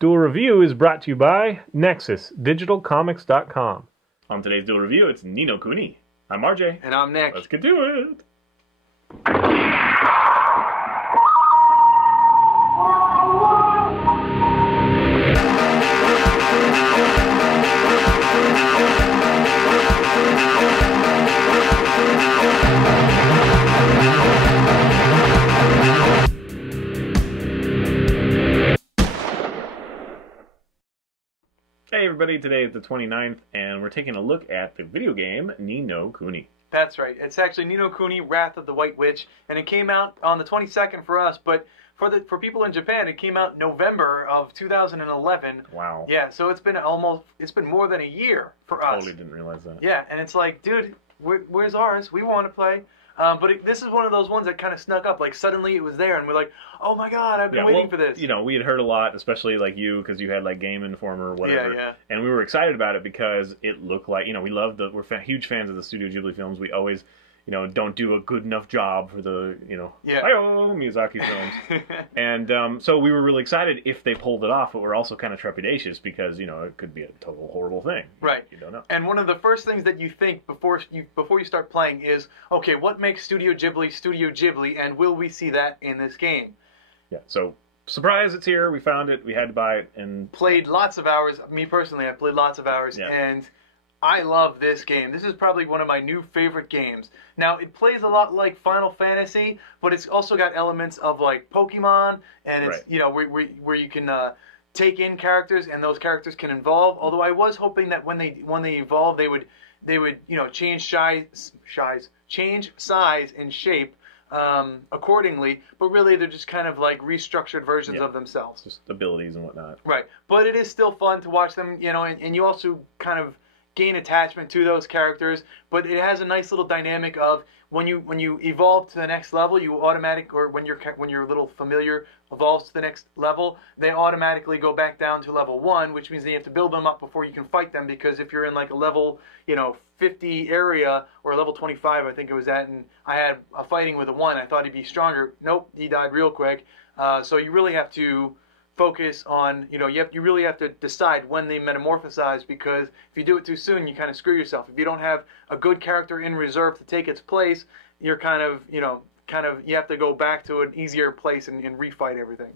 Duel Review is brought to you by NexusDigitalComics.com. On today's Duel Review, it's Ni No Kuni. I'm RJ. And I'm Nick. Let's get to it. Hey everybody, today is the 29th, and we're taking a look at the video game Ni No Kuni. That's right. It's actually Ni No Kuni, Wrath of the White Witch, and it came out on the 22nd for us, but for people in Japan, it came out November of 2011. Wow. Yeah, so it's been more than a year for us. Totally didn't realize that. Yeah, and it's like, dude, where's ours? We want to play. But this is one of those ones that kind of snuck up. Like, suddenly it was there, and we're like, oh my god, I've been waiting for this. You know, we had heard a lot, especially like you, because you had like Game Informer or whatever. Yeah. And we were excited about it because it looked like, we love we're huge fans of the Studio Ghibli films. We always, don't do a good enough job for the, hi-oh, Miyazaki films. And so we were really excited if they pulled it off, but we're also kind of trepidatious because, it could be a total horrible thing. Right. You don't know. And one of the first things that you think before you start playing is, okay, what makes Studio Ghibli, and will we see that in this game? Yeah, so surprise, it's here. We found it. We had to buy it and played lots of hours. Me personally, I played lots of hours, and I love this game. This is probably one of my new favorite games. Now, it plays a lot like Final Fantasy, but it's also got elements of like Pokemon, and it's where you can take in characters, and those characters can evolve. Although I was hoping that when they evolve, they would change size and shape accordingly, but really they're just kind of like restructured versions of themselves. Just abilities and whatnot. Right, but it is still fun to watch them, and you also kind of gain attachment to those characters. But it has a nice little dynamic of when you evolve to the next level, when your little familiar evolves to the next level, they automatically go back down to level 1, which means that you have to build them up before you can fight them, because if you're in like a level 50 area or level 25, I think it was at, and I had a fighting with a 1, I thought he'd be stronger. Nope, he died real quick. So you really have to focus on, you really have to decide when they metamorphosize, because if you do it too soon, you kind of screw yourself. If you don't have a good character in reserve to take its place, you're you have to go back to an easier place and refight everything.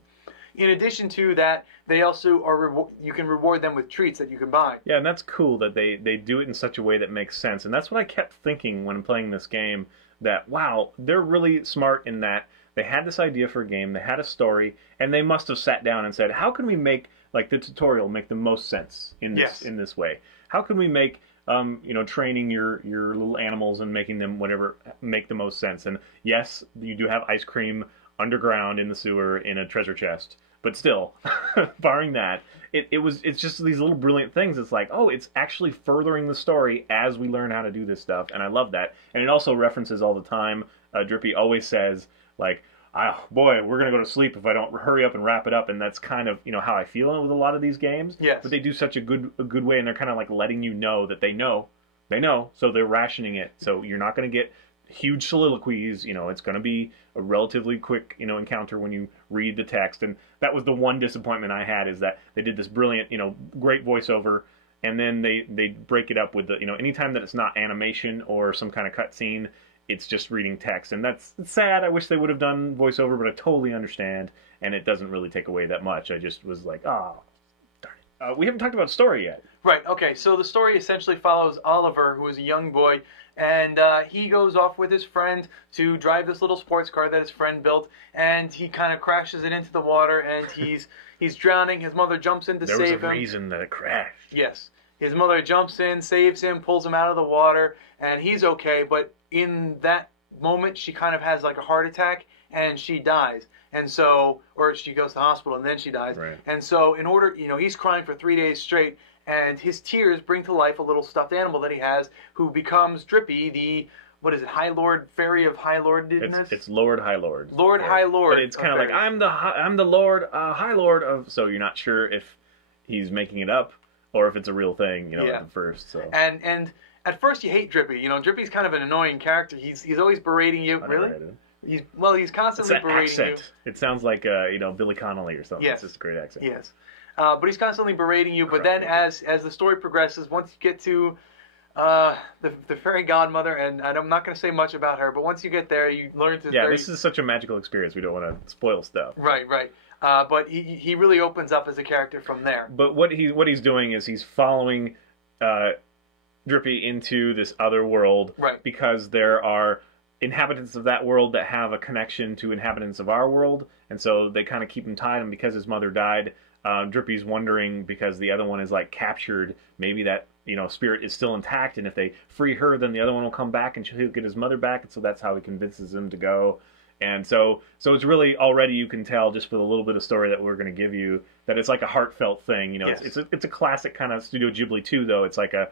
In addition to that, they also you can reward them with treats that you can buy. Yeah, and that's cool that they do it in such a way that makes sense. And that's what I kept thinking when playing this game, that, wow, they're really smart in that they had this idea for a game, they had a story, and they must have sat down and said, how can we make, like, the tutorial make the most sense in this way? How can we make, training your little animals and making them whatever make the most sense? And yes, you do have ice cream underground in the sewer in a treasure chest, but still, barring that, it's just these little brilliant things. It's like, oh, it's actually furthering the story as we learn how to do this stuff, and I love that. And it also references all the time. Drippy always says, like, oh, boy, we're going to go to sleep if I don't hurry up and wrap it up. And that's kind of, how I feel with a lot of these games. Yes. But they do such a good way, and they're kind of like letting you know that they know, so they're rationing it. So you're not going to get huge soliloquies. It's going to be a relatively quick, encounter when you read the text. And that was the one disappointment I had, is that they did this brilliant, great voiceover, and then they break it up with the, anytime that it's not animation or some kind of cutscene, it's just reading text, and that's sad. I wish they would have done voiceover, but I totally understand, and it doesn't really take away that much. I just was like, oh, darn it. We haven't talked about story yet. Right, okay, so the story essentially follows Oliver, who is a young boy, and he goes off with his friend to drive this little sports car that his friend built, and he kind of crashes it into the water, and he's drowning. His mother jumps in to save him. There was a reason that it crashed. Yes. His mother jumps in, saves him, pulls him out of the water, and he's okay, but in that moment, she kind of has like a heart attack, and she dies. And so, or she goes to the hospital, and then she dies. Right. And so, in order, he's crying for 3 days straight, and his tears bring to life a little stuffed animal that he has, who becomes Drippy, the, what is it, High Lord, Fairy of High Lordedness? It's Lord High Lord. Lord High Lord. But it's kind of like, I'm the Lord, High Lord of, so you're not sure if he's making it up, or if it's a real thing, at first. So. And at first you hate Drippy. Drippy's kind of an annoying character. He's always berating you. Really? He's constantly It's that berating accent. It sounds like Billy Connolly or something. Yes. It's just a great accent. you. Yes. But he's constantly berating you. But then, as the story progresses, once you get to the fairy godmother, and I'm not going to say much about her, but once you get there, you learn to. Yeah, this is such a magical experience. We don't want to spoil stuff. Right. But he really opens up as a character from there. But what he's doing is he's following Drippy into this other world, Right. Because there are inhabitants of that world that have a connection to inhabitants of our world, and so they kind of keep him tied. And because his mother died, Drippy's wondering, because the other one is like captured, maybe that spirit is still intact, and if they free her, then the other one will come back and he'll get his mother back. And so that's how he convinces him to go. And so it's really, already you can tell just for the little bit of story that we're going to give you, that it's like a heartfelt thing. Yes. It's a classic kind of Studio Ghibli too, though. It's like a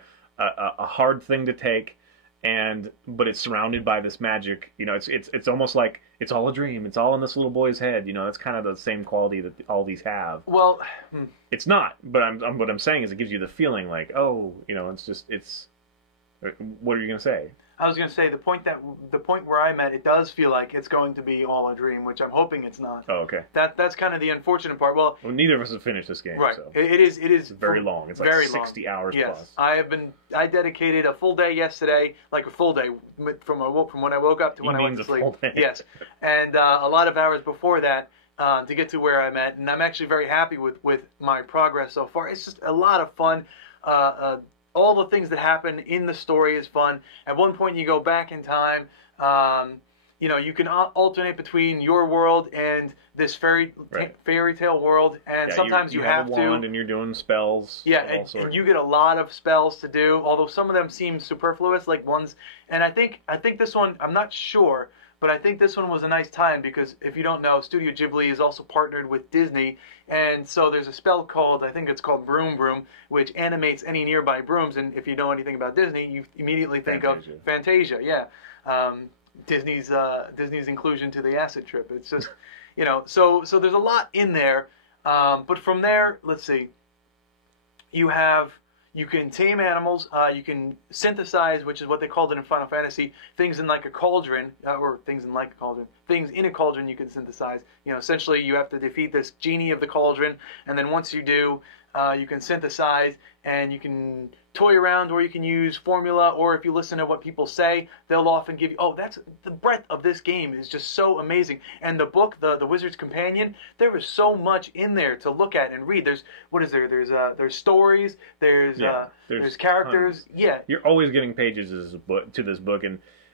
hard thing to take, but it's surrounded by this magic. It's almost like it's all a dream. It's all in this little boy's head. It's kind of the same quality that all these have. Well, it's not. But what I'm saying is, it gives you the feeling like, it's. What are you gonna say? I was going to say the point where I'm at, it does feel like it's going to be all a dream, which I'm hoping it's not. Oh, okay. That's kind of the unfortunate part. Well, neither of us have finished this game, right? So. It is It's very long. It's like very 60 long. hours yes. plus. I dedicated a full day yesterday, like a full day from when I woke up to when I went to sleep. Full day. Yes, and a lot of hours before that to get to where I'm at, and I'm actually very happy with my progress so far. It's just a lot of fun. All the things that happen in the story is fun. At one point, you go back in time. You can alternate between your world and this fairy tale world, and sometimes you have a wand and you're doing spells. Yeah, and you get a lot of spells to do. Although some of them seem superfluous, like ones. And I think this one, I'm not sure, but I think this one was a nice time, because if you don't know, Studio Ghibli is also partnered with Disney, and so there's a spell called, I think it's called Broom Broom, which animates any nearby brooms. And if you know anything about Disney, you immediately think of Fantasia. Yeah, Disney's inclusion to the acid trip. It's just, so there's a lot in there. But from there, let's see, you can tame animals, you can synthesize, which is what they called it in Final Fantasy, things in like a cauldron, things in a cauldron you can synthesize. Essentially you have to defeat this genie of the cauldron, and then once you do, you can synthesize, and you can toy around, or you can use formula, or if you listen to what people say, they'll often give you, that's the breadth of this game is just so amazing. And the book, the Wizard's Companion, there is so much in there to look at and read. There's stories, there's characters. Tons. Yeah, you're always getting pages to this book,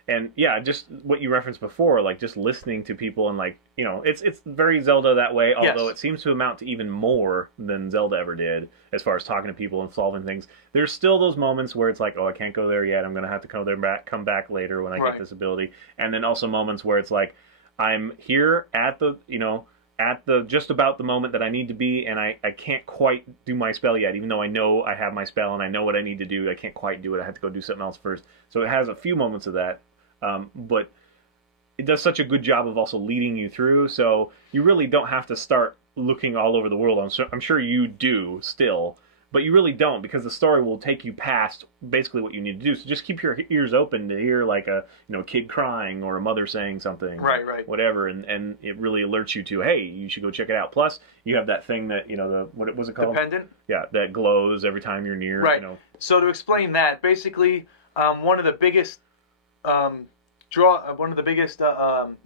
and yeah, just what you referenced before, like just listening to people, and like, it's very Zelda that way, although it seems to amount to even more than Zelda ever did as far as talking to people and solving things. There's still those moments where it's like, I can't go there yet, I'm going to have to come back later when I get this ability. And then also moments where it's like, I'm here at the just about the moment that I need to be, and I can't quite do my spell yet, even though I know I have my spell and I know what I need to do. I can't quite do it. I have to go do something else first. So it has a few moments of that. But it does such a good job of also leading you through, so you really don't have to start looking all over the world. I'm sure you do still, but you really don't, because the story will take you past basically what you need to do. So just keep your ears open to hear like a kid crying or a mother saying something, right, whatever, and it really alerts you to, hey, you should go check it out. Plus, you have that thing that what was it called? The pendant. Yeah, that glows every time you're near. Right. So to explain that, basically, one of the biggest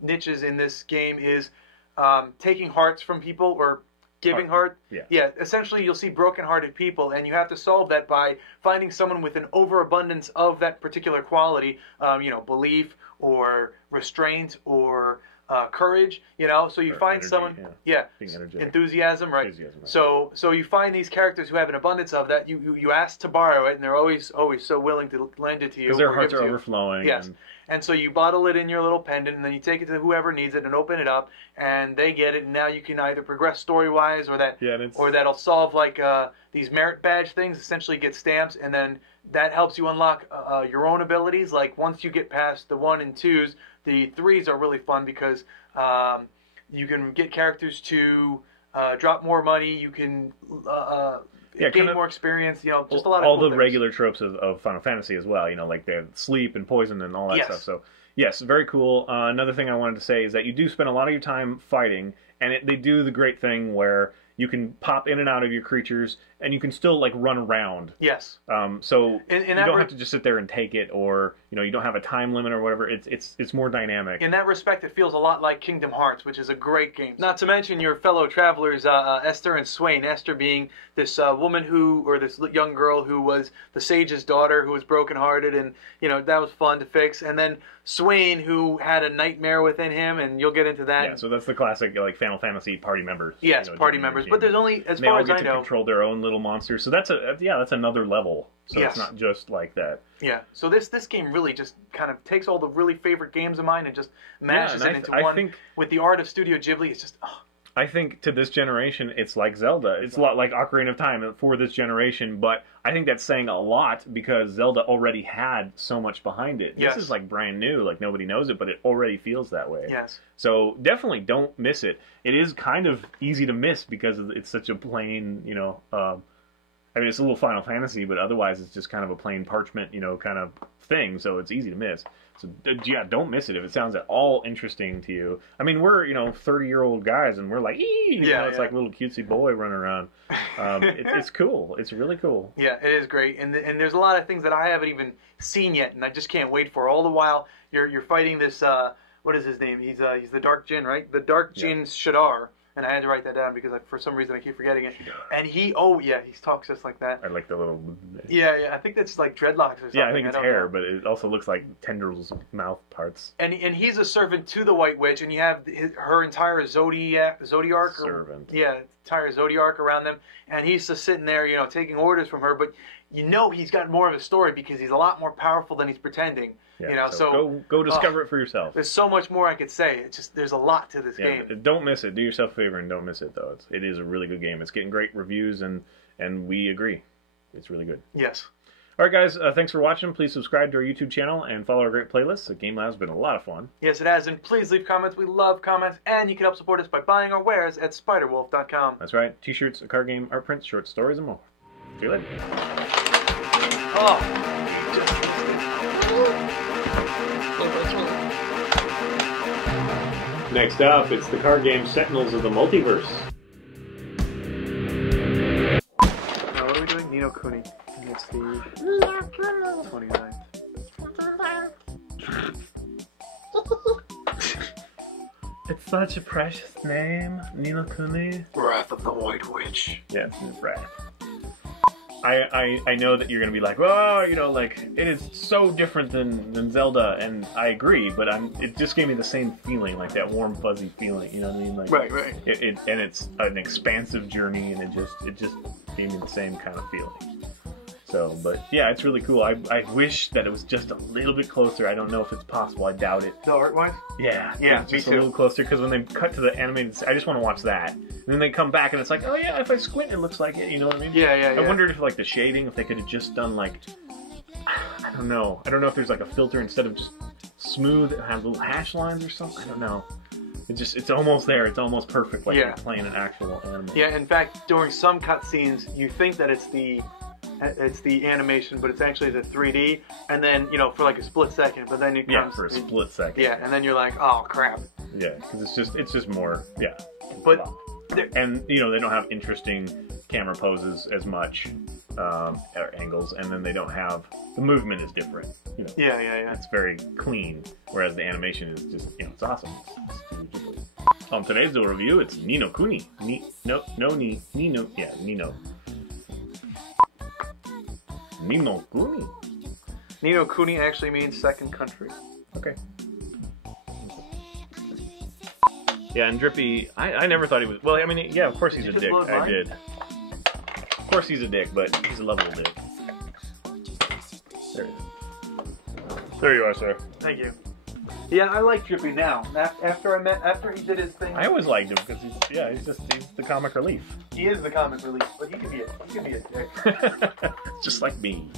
niches in this game is taking hearts from people, or giving heart. Yeah. Essentially, you'll see broken-hearted people, and you have to solve that by finding someone with an overabundance of that particular quality. Belief or restraint or courage. So you find energy, someone. Being energetic. Enthusiasm, right? So you find these characters who have an abundance of that. You ask to borrow it, and they're always so willing to lend it to you. Because their hearts are overflowing. Yes. And so you bottle it in your little pendant, and then you take it to whoever needs it and open it up, and they get it. And now you can either progress story-wise, or that'll solve like these merit badge things. Essentially, get stamps, and then that helps you unlock your own abilities. Like once you get past the 1 and 2s, the 3s are really fun, because you can get characters to drop more money. You can gain more experience. Just a lot of all cool the things. regular tropes of Final Fantasy as well. Like the sleep and poison and all that stuff. So Yes, very cool. Another thing I wanted to say is that you do spend a lot of your time fighting, and they do the great thing where you can pop in and out of your creatures, and you can still like run around. Yes. So you don't have to just sit there and take it, or you don't have a time limit or whatever. It's more dynamic. In that respect, it feels a lot like Kingdom Hearts, which is a great game. Not to mention your fellow travelers, Esther and Swain. Esther being this woman this young girl who was the sage's daughter, who was brokenhearted, and that was fun to fix. And then Swain, who had a nightmare within him, and you'll get into that. Yeah, so that's the classic like Final Fantasy party members. Yes, party members. But there's only, as far as I know, they all get to control their own little monsters. So that's another level. So yes. It's not just like that. Yeah. So this game really just kind of takes all the really favorite games of mine and just mashes it into one. With the art of Studio Ghibli, it's just. Oh. I think to this generation, it's like Zelda. It's a lot like Ocarina of Time for this generation, but I think that's saying a lot because Zelda already had so much behind it. Yes. This is like brand new, like nobody knows it, but it already feels that way. Yes. So definitely don't miss it. It is kind of easy to miss because it's such a plain, I mean, it's a little Final Fantasy, but otherwise it's just kind of a plain parchment, kind of thing, so it's easy to miss. So, yeah, don't miss it if it sounds at all interesting to you. I mean, we're, 30-year-old guys, and we're like, it's like a little cutesy boy running around. It's cool. It's really cool. Yeah, it is great. And there's a lot of things that I haven't even seen yet, and I just can't wait for. All the while, you're fighting this, what is his name? He's the Dark Djinn, right? The Dark Djinn Shadar. And I had to write that down because for some reason I keep forgetting it. And he talks just like that. I like the little... Yeah, I think that's like dreadlocks or something. Yeah, I think it's hair, but it also looks like tendrils of mouth parts. And he's a servant to the White Witch, and you have her entire zodiac. Servant. Entire zodiac around them. And he's just sitting there, taking orders from her. But he's got more of a story because he's a lot more powerful than he's pretending. Yeah, so go discover it for yourself. There's so much more I could say. It's just there's a lot to this game. Don't miss it. Do yourself a favor and don't miss it, though. It is a really good game. It's getting great reviews, and we agree. It's really good. Yes. All right, guys. Thanks for watching. Please subscribe to our YouTube channel and follow our great playlists. The Game Lab's been a lot of fun. Yes, it has. And please leave comments. We love comments. And you can help support us by buying our wares at spiderwolf.com. That's right. T-shirts, a card game, art prints, short stories, and more. See you later. Oh. Next up, it's the card game Sentinels of the Multiverse. Now, what are we doing? Ni No Kuni. It's the 29th. It's such a precious name, Ni No Kuni. Wrath of the White Witch. Yes, it's Wrath. I know that you're gonna be like, well, it is so different than Zelda, and I agree, but it just gave me the same feeling, like that warm fuzzy feeling, you know what I mean? Like, right. And it's an expansive journey, and it just gave me the same kind of feeling. So, but yeah, it's really cool. I wish that it was just a little bit closer. I don't know if it's possible. I doubt it. The art-wise? Yeah, me just too. a little closer, because when they cut to the animated, I just want to watch that. And then they come back and it's like, oh yeah, if I squint, it looks like it. You know what I mean? Yeah. I wondered if like the shading, if they could have just done like, I don't know. I don't know if there's like a filter instead of just smooth and have little hash lines or something. I don't know. It's almost there. It's almost perfect, like you're playing an actual animal. Yeah. In fact, during some cutscenes, you think that it's the animation, but it's actually the 3D, and then for like a split second, but then it comes for a split second. Yeah, and then you're like, oh crap. Yeah, because it's just more. Yeah. But and they don't have interesting camera poses as much, or angles, and then they don't have the movement is different. Yeah. It's very clean, whereas the animation is just it's awesome. On today's Duel review, it's Ni No Kuni. Ni No Kuni. Ni No Kuni. Ni No Kuni actually means second country. Okay. Yeah, and Drippy, I never thought he was... Well, I mean, yeah, of course he's a dick. I did. Of course he's a dick, but he's a lovable dick. There it is. There you are, sir. Thank you. Yeah, I like Drippy now. After he did his thing... I always liked him, because he's the comic relief. He is the comic relief, but he can be a dick. Just like me.